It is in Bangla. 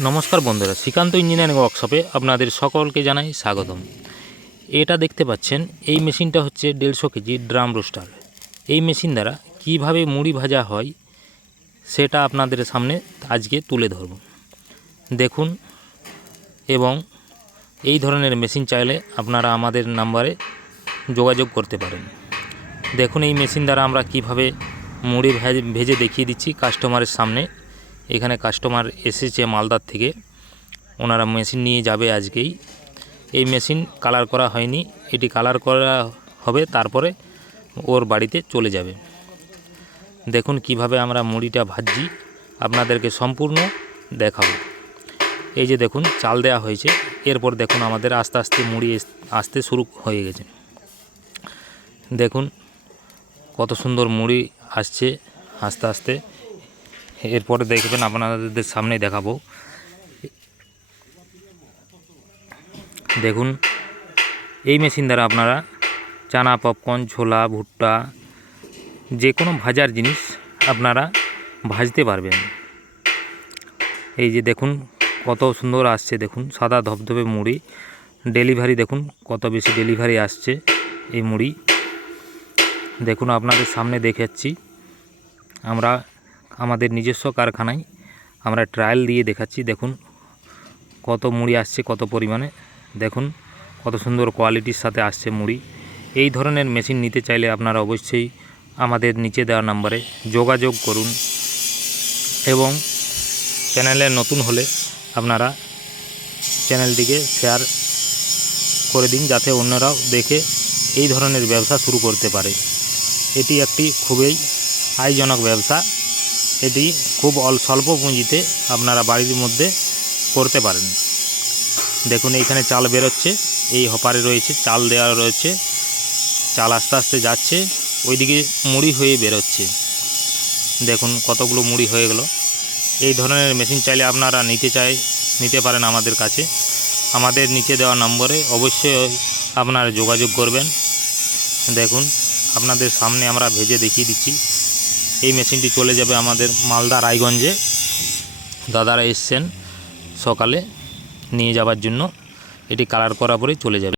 নমস্কার বন্ধুরা, শ্রীকান্ত ইঞ্জিনিয়ারিং ওয়ার্কশপে আপনাদের সকলকে জানাই স্বাগতম। এটা দেখতে পাচ্ছেন, এই মেশিনটা হচ্ছে 150 কেজি ড্রাম রোস্টার। এই মেশিন দ্বারা কিভাবে মুড়ি ভাজা হয় সেটা আপনাদের সামনে আজকে তুলে ধরব। দেখুন, এবং এই ধরনের মেশিন চাইলে আপনারা আমাদের নাম্বারে যোগাযোগ করতে পারেন। দেখুন, এই মেশিন দ্বারা আমরা কিভাবে মুড়ি ভেজে দেখিয়ে দিচ্ছি কাস্টমারের সামনে। এখানে কাস্টমার এসেছে মালদার থেকে, ওনারা মেশিন নিয়ে যাবে আজকেই। এই মেশিন কালার করা হয়নি, এটি কালার করা হবে, তারপরে ওর বাড়িতে চলে যাবে। দেখুন কিভাবে আমরা মুড়িটা ভাজছি, আপনাদেরকে সম্পূর্ণ দেখাবো। এই যে দেখুন, চাল দেওয়া হয়েছে, এরপর দেখুন আমাদের আস্তে আস্তে মুড়ি আসতে শুরু হয়ে গেছে। দেখুন কত সুন্দর মুড়ি আসছে আস্তে আস্তে। এরপরে দেখবেন, আপনাদের সামনে দেখাবো। দেখুন, এই মেশিন দ্বারা আপনারা চানা, পপকর্ন, ছোলা, ভুট্টা, যে কোনো ভাজার জিনিস আপনারা ভাজতে পারবেন। এই যে দেখুন কত সুন্দর আসছে, দেখুন সাদা ধবধবে মুড়ি। ডেলিভারি দেখুন কত বেশি ডেলিভারি আসছে এই মুড়ি। দেখুন আপনাদের সামনে দেখাচ্ছি, আমরা আমাদের নিজস্ব কারখানায় আমরা ট্রায়াল দিয়ে দেখাচ্ছি। দেখুন কত মুড়ি আসছে, কত পরিমাণে। দেখুন কত সুন্দর কোয়ালিটির সাথে আসছে মুড়ি। এই ধরনের মেশিন নিতে চাইলে আপনারা অবশ্যই আমাদের নিচে দেওয়া নাম্বারে যোগাযোগ করুন, এবং চ্যানেলে নতুন হলে আপনারা চ্যানেলটিকে শেয়ার করে দিন, যাতে অন্যরাও দেখে এই ধরনের ব্যবসা শুরু করতে পারে। এটি একটি খুবই আয়জনক ব্যবসা। এটি খুব স্বল্প পুঁজিতে আপনারা বাড়ির মধ্যে করতে পারেন। দেখুন এইখানে চাল বেরোচ্ছে, এই হপারে রয়েছে চাল দেওয়া রয়েছে, চাল আস্তে আস্তে যাচ্ছে, ওইদিকে মুড়ি হয়ে বেরোচ্ছে। দেখুন কতগুলো মুড়ি হয়ে গেল। এই ধরনের মেশিন চাইলে আপনারা নিতে পারেন আমাদের কাছে। আমাদের নিচে দেওয়া নম্বরে অবশ্যই আপনারা যোগাযোগ করবেন। দেখুন আপনাদের সামনে আমরা ভেজে দেখিয়ে দিচ্ছি। এই মেশিনটি চলে যাবে আমাদের মালদা রায়গঞ্জে। দাদারা এসছেন সকালে নিয়ে যাওয়ার জন্য, এটি কালার করার পরেই চলে যাবে।